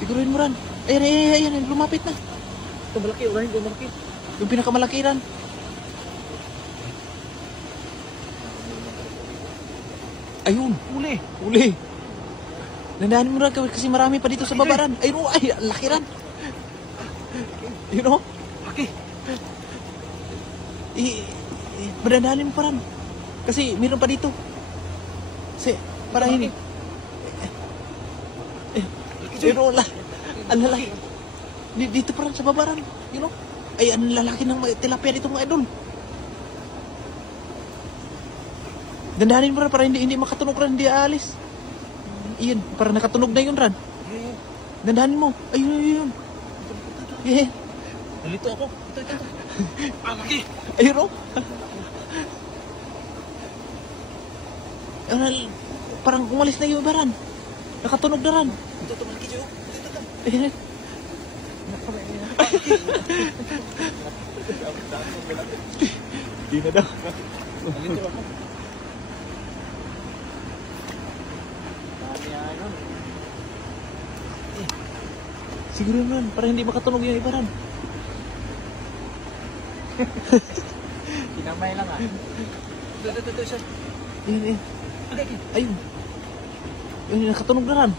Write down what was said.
Siguruhin mo ran. Ayan, ayan, ayan, ayan, lumapit na. Ito malaki, ulahin ko malaki. Yung pinakamalaki ran. Ayun, Uli. uli. Nandahanin mo ran kasi marami pa dito sa babaran. Ayun, oh, ay, laki ran. Yun, oh. Laki. Madadahanin mo pa ran. Kasi meron pa dito. Kasi, para hindi. Pero, ang lalaki. Dito pa rin sa babaran. You know? Ay, ang lalaki ng tilapia dito mga idol. Dandahanin mo rin para hindi makatunog rin, hindi aalis. Iyan, para nakatunog na yun ran. Dandahanin mo. Ayun, ayun. Yeah. Nalito ako. Ito. Ah, laki. Ayun, oh. Parang umalis na yung ibaran. Nakatunog na ran. Ito malaki siya. Ito. Ayun. Di na daw. Nalito ako. Siguro naman, para hindi makatunog yung ibaran. Kinamay lang ah. Ito siya. Ayun, ayun. Ayun. Ayun, nakatunog na ran.